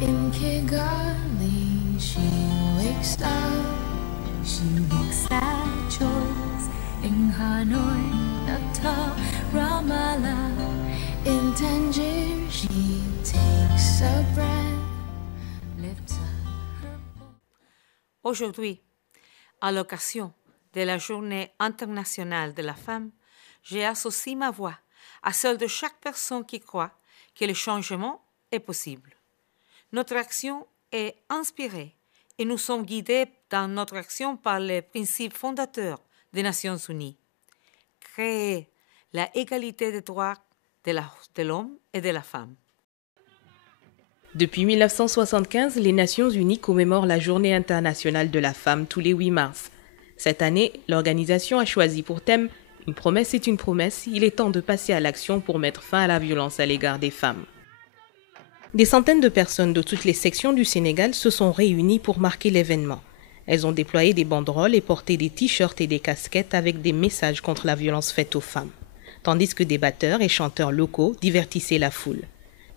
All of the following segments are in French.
In Kigali, she wakes up. She makes that choice. In Hanoi, Natal, Ramallah. In Tangier, she takes a breath. Lifts up her boat. Aujourd'hui, à l'occasion de la Journée internationale de la femme, j'ai associé ma voix à celle de chaque personne qui croit que le changement est possible. Notre action est inspirée et nous sommes guidés dans notre action par les principes fondateurs des Nations Unies. Créer la égalité des droits de l'homme et de la femme. Depuis 1975, les Nations Unies commémorent la Journée internationale de la femme tous les 8 mars. Cette année, l'organisation a choisi pour thème « Une promesse est une promesse, il est temps de passer à l'action pour mettre fin à la violence à l'égard des femmes ». Des centaines de personnes de toutes les sections du Sénégal se sont réunies pour marquer l'événement. Elles ont déployé des banderoles et porté des t-shirts et des casquettes avec des messages contre la violence faite aux femmes, tandis que des batteurs et chanteurs locaux divertissaient la foule.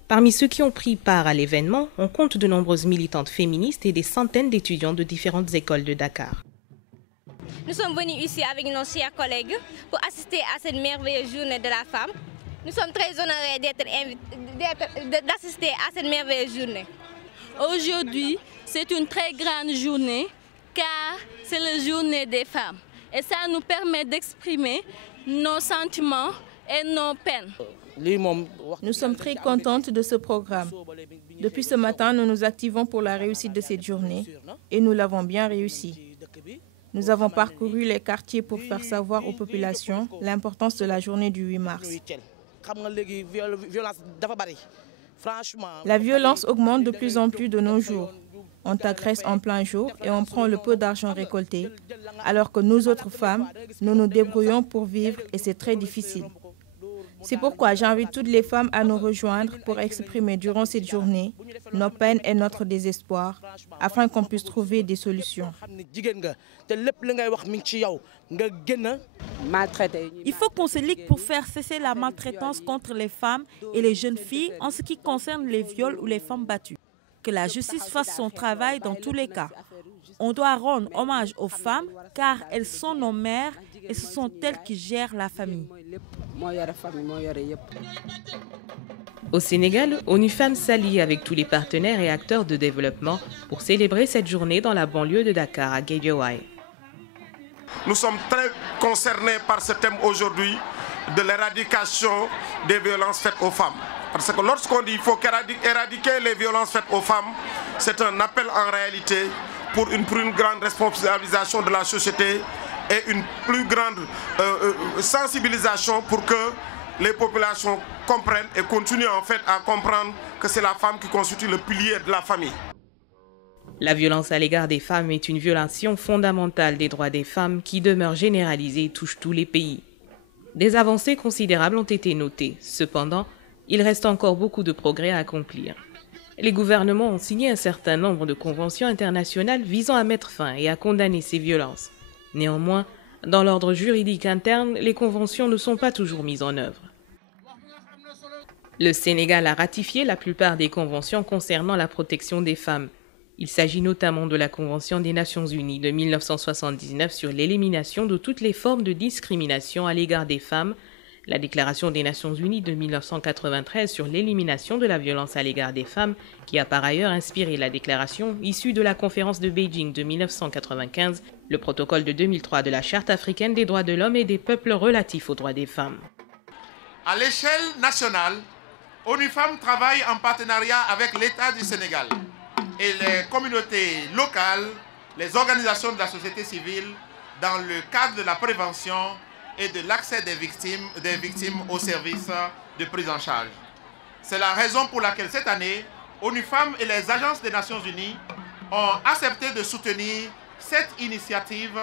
Parmi ceux qui ont pris part à l'événement, on compte de nombreuses militantes féministes et des centaines d'étudiants de différentes écoles de Dakar. Nous sommes venus ici avec nos chers collègues pour assister à cette merveilleuse journée de la femme. Nous sommes très honorés d'assister à cette merveilleuse journée. Aujourd'hui, c'est une très grande journée car c'est la journée des femmes. Et ça nous permet d'exprimer nos sentiments et nos peines. Nous sommes très contentes de ce programme. Depuis ce matin, nous nous activons pour la réussite de cette journée et nous l'avons bien réussi. Nous avons parcouru les quartiers pour faire savoir aux populations l'importance de la journée du 8 mars. La violence augmente de plus en plus de nos jours. On t'agresse en plein jour et on prend le peu d'argent récolté, alors que nous autres femmes, nous nous débrouillons pour vivre et c'est très difficile. C'est pourquoi j'invite toutes les femmes à nous rejoindre pour exprimer durant cette journée nos peines et notre désespoir, afin qu'on puisse trouver des solutions. Il faut qu'on se ligue pour faire cesser la maltraitance contre les femmes et les jeunes filles en ce qui concerne les viols ou les femmes battues. Que la justice fasse son travail dans tous les cas. On doit rendre hommage aux femmes car elles sont nos mères et ce sont elles qui gèrent la famille. Au Sénégal, ONU Femmes s'allie avec tous les partenaires et acteurs de développement pour célébrer cette journée dans la banlieue de Dakar, à Guédiawaye. Nous sommes très concernés par ce thème aujourd'hui de l'éradication des violences faites aux femmes. Parce que lorsqu'on dit qu'il faut éradiquer les violences faites aux femmes, c'est un appel en réalité pour une grande responsabilisation de la société et une plus grande sensibilisation pour que les populations comprennent et continuent en fait à comprendre que c'est la femme qui constitue le pilier de la famille. La violence à l'égard des femmes est une violation fondamentale des droits des femmes qui demeure généralisée et touche tous les pays. Des avancées considérables ont été notées. Cependant, il reste encore beaucoup de progrès à accomplir. Les gouvernements ont signé un certain nombre de conventions internationales visant à mettre fin et à condamner ces violences. Néanmoins, dans l'ordre juridique interne, les conventions ne sont pas toujours mises en œuvre. Le Sénégal a ratifié la plupart des conventions concernant la protection des femmes. Il s'agit notamment de la Convention des Nations Unies de 1979 sur l'élimination de toutes les formes de discrimination à l'égard des femmes, la Déclaration des Nations Unies de 1993 sur l'élimination de la violence à l'égard des femmes, qui a par ailleurs inspiré la déclaration issue de la conférence de Beijing de 1995, le protocole de 2003 de la Charte africaine des droits de l'homme et des peuples relatifs aux droits des femmes. À l'échelle nationale, ONU Femmes travaille en partenariat avec l'État du Sénégal et les communautés locales, les organisations de la société civile dans le cadre de la prévention et de l'accès des victimes aux services de prise en charge. C'est la raison pour laquelle cette année, ONU Femmes et les agences des Nations Unies ont accepté de soutenir cette initiative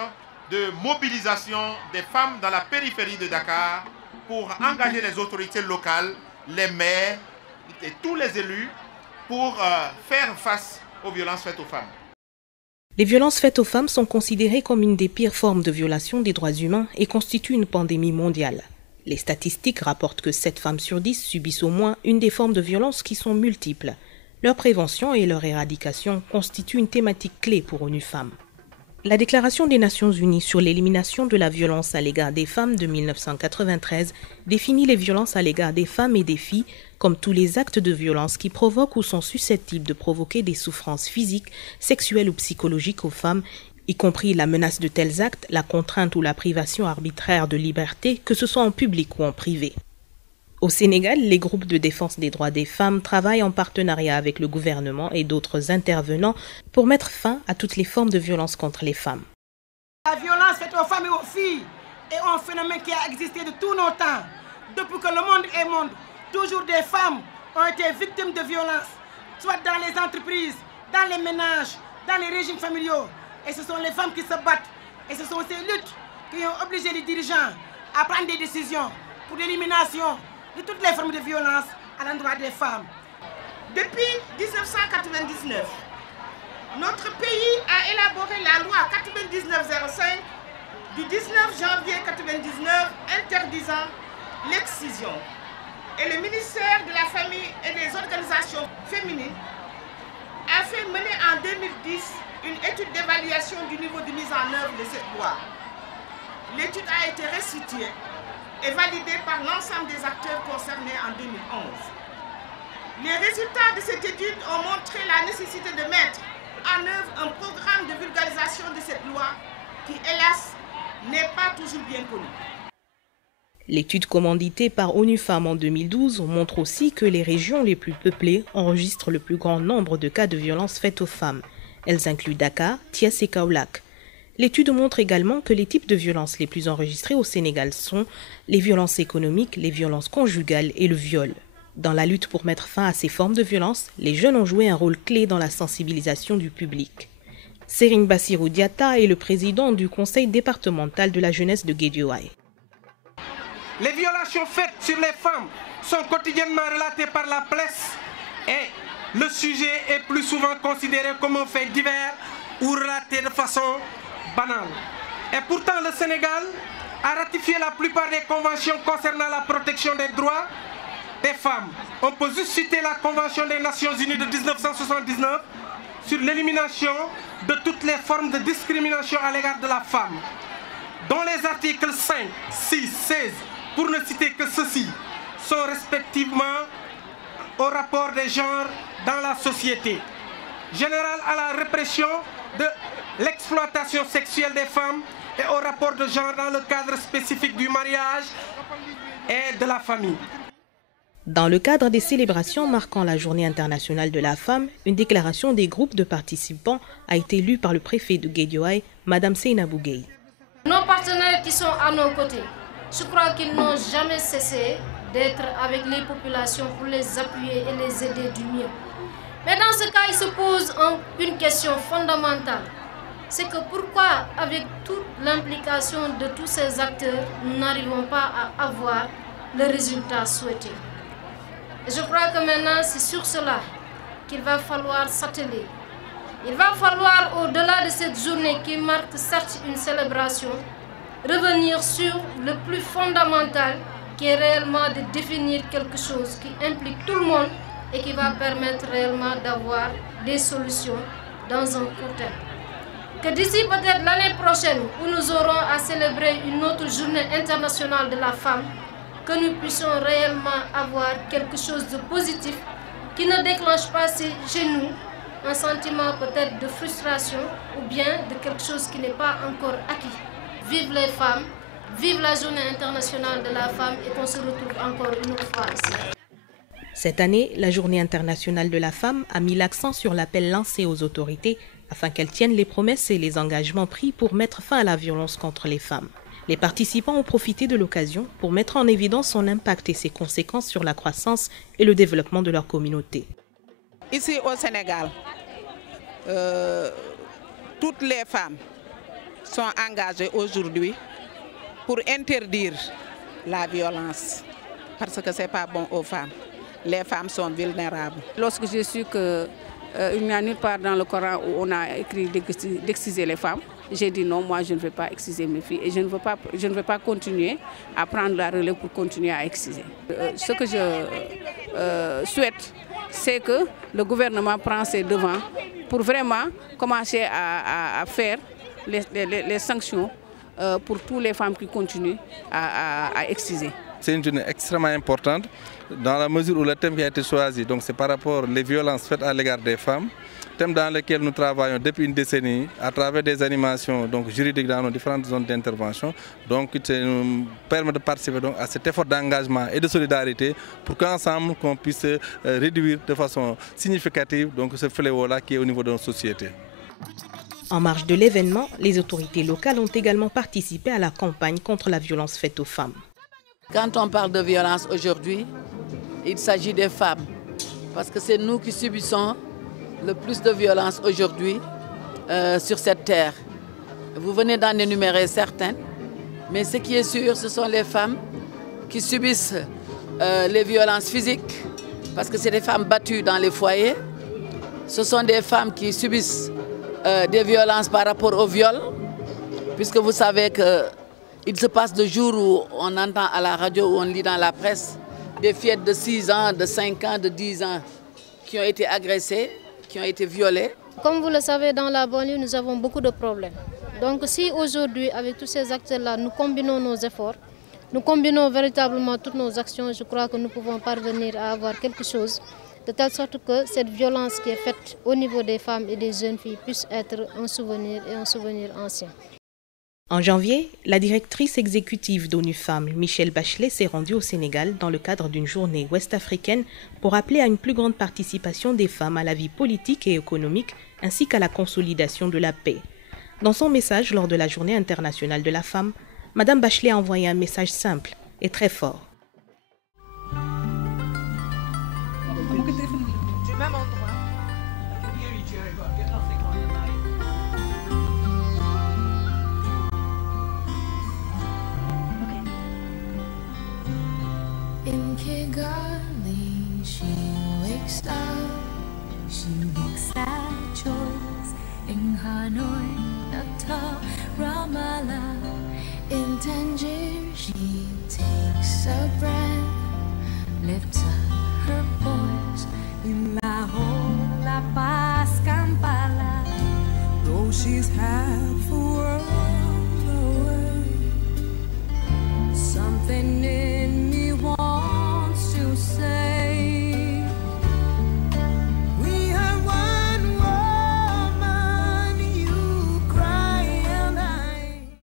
de mobilisation des femmes dans la périphérie de Dakar pour engager les autorités locales, les maires et tous les élus pour faire face aux violences faites aux femmes. Les violences faites aux femmes sont considérées comme une des pires formes de violation des droits humains et constituent une pandémie mondiale. Les statistiques rapportent que 7 femmes sur 10 subissent au moins une des formes de violence qui sont multiples. Leur prévention et leur éradication constituent une thématique clé pour ONU Femmes. La Déclaration des Nations Unies sur l'élimination de la violence à l'égard des femmes de 1993 définit les violences à l'égard des femmes et des filles comme tous les actes de violence qui provoquent ou sont susceptibles de provoquer des souffrances physiques, sexuelles ou psychologiques aux femmes, y compris la menace de tels actes, la contrainte ou la privation arbitraire de liberté, que ce soit en public ou en privé. Au Sénégal, les groupes de défense des droits des femmes travaillent en partenariat avec le gouvernement et d'autres intervenants pour mettre fin à toutes les formes de violence contre les femmes. La violence faite aux femmes et aux filles est un phénomène qui a existé de tous nos temps. Depuis que le monde est monde, toujours des femmes ont été victimes de violences, soit dans les entreprises, dans les ménages, dans les régimes familiaux. Et ce sont les femmes qui se battent. Et ce sont ces luttes qui ont obligé les dirigeants à prendre des décisions pour l'élimination de toutes les formes de violence à l'endroit des femmes. Depuis 1999, notre pays a élaboré la loi 9905 du 19 janvier 1999 interdisant l'excision. Et le ministère de la Famille et des Organisations féminines a fait mener en 2010 une étude d'évaluation du niveau de mise en œuvre de cette loi. L'étude a été restituée et validée par l'ensemble des acteurs concernés en 2011. Les résultats de cette étude ont montré la nécessité de mettre en œuvre un programme de vulgarisation de cette loi qui, hélas, n'est pas toujours bien connu. L'étude commanditée par ONU Femmes en 2012 montre aussi que les régions les plus peuplées enregistrent le plus grand nombre de cas de violences faites aux femmes. Elles incluent Dakar, Thiès et Kaolack. L'étude montre également que les types de violences les plus enregistrés au Sénégal sont les violences économiques, les violences conjugales et le viol. Dans la lutte pour mettre fin à ces formes de violence, les jeunes ont joué un rôle clé dans la sensibilisation du public. Serigne Bassirou Diatta est le président du conseil départemental de la jeunesse de Guédiawaye. Les violations faites sur les femmes sont quotidiennement relatées par la presse et le sujet est plus souvent considéré comme un fait divers ou relaté de façon banale. Et pourtant, le Sénégal a ratifié la plupart des conventions concernant la protection des droits des femmes. On peut juste citer la Convention des Nations Unies de 1979 sur l'élimination de toutes les formes de discrimination à l'égard de la femme, dont les articles 5, 6, 16, pour ne citer que ceux-ci, sont respectivement au rapport des genres dans la société, général à la répression de l'exploitation sexuelle des femmes et au rapport de genre dans le cadre spécifique du mariage et de la famille. Dans le cadre des célébrations marquant la Journée internationale de la femme, une déclaration des groupes de participants a été lue par le préfet de Guédiawaye, Mme Seynabou Gueye. Nos partenaires qui sont à nos côtés, je crois qu'ils n'ont jamais cessé d'être avec les populations pour les appuyer et les aider du mieux. Mais dans ce cas, il se pose une question fondamentale. C'est que pourquoi, avec toute l'implication de tous ces acteurs, nous n'arrivons pas à avoir le résultat souhaité. Et je crois que maintenant, c'est sur cela qu'il va falloir s'atteler. Il va falloir, au-delà de cette journée qui marque certes une célébration, revenir sur le plus fondamental, qui est réellement de définir quelque chose qui implique tout le monde et qui va permettre réellement d'avoir des solutions dans un court terme. Que d'ici peut-être l'année prochaine, où nous aurons à célébrer une autre journée internationale de la femme, que nous puissions réellement avoir quelque chose de positif qui ne déclenche pas chez nous un sentiment peut-être de frustration ou bien de quelque chose qui n'est pas encore acquis. Vive les femmes, vive la Journée internationale de la femme et qu'on se retrouve encore une autre fois ici. Cette année, la Journée internationale de la femme a mis l'accent sur l'appel lancé aux autorités afin qu'elles tiennent les promesses et les engagements pris pour mettre fin à la violence contre les femmes. Les participants ont profité de l'occasion pour mettre en évidence son impact et ses conséquences sur la croissance et le développement de leur communauté. Ici au Sénégal, toutes les femmes sont engagées aujourd'hui pour interdire la violence parce que ce n'est pas bon aux femmes. Les femmes sont vulnérables. Lorsque j'ai su que il n'y a nulle part dans le Coran où on a écrit d'exciser les femmes. J'ai dit non, moi je ne vais pas exciser mes filles et je ne vais pas continuer à prendre la relève pour continuer à exciser. Ce que je souhaite, c'est que le gouvernement prenne ses devants pour vraiment commencer à faire les sanctions pour toutes les femmes qui continuent à exciser. C'est une journée extrêmement importante dans la mesure où le thème qui a été choisi, c'est par rapport aux violences faites à l'égard des femmes, thème dans lequel nous travaillons depuis une décennie à travers des animations juridiques dans nos différentes zones d'intervention. Donc, ça nous permet de participer à cet effort d'engagement et de solidarité pour qu'ensemble, qu'on puisse réduire de façon significative ce fléau-là qui est au niveau de nos sociétés. En marge de l'événement, les autorités locales ont également participé à la campagne contre la violence faite aux femmes. Quand on parle de violence aujourd'hui, il s'agit des femmes, parce que c'est nous qui subissons le plus de violence aujourd'hui sur cette terre. Vous venez d'en énumérer certaines, mais ce qui est sûr, ce sont les femmes qui subissent les violences physiques, parce que c'est des femmes battues dans les foyers. Ce sont des femmes qui subissent des violences par rapport au viol, puisque vous savez qu'il se passe de jours où on entend à la radio, où on lit dans la presse, des fillettes de 6 ans, de 5 ans, de 10 ans qui ont été agressées, qui ont été violées. Comme vous le savez, dans la banlieue, nous avons beaucoup de problèmes. Donc si aujourd'hui, avec tous ces acteurs-là, nous combinons nos efforts, nous combinons véritablement toutes nos actions, je crois que nous pouvons parvenir à avoir quelque chose, de telle sorte que cette violence qui est faite au niveau des femmes et des jeunes filles puisse être un souvenir et un souvenir ancien. En janvier, la directrice exécutive d'ONU Femmes, Michelle Bachelet, s'est rendue au Sénégal dans le cadre d'une journée ouest-africaine pour appeler à une plus grande participation des femmes à la vie politique et économique ainsi qu'à la consolidation de la paix. Dans son message lors de la Journée internationale de la femme, Madame Bachelet a envoyé un message simple et très fort. In Kigali, she wakes up, she makes that choice. In Hanoi, Natal, Ramallah, in Tangier, she takes a breath, lifts up her voice. In Lahore, La Paz, Kampala, though she's had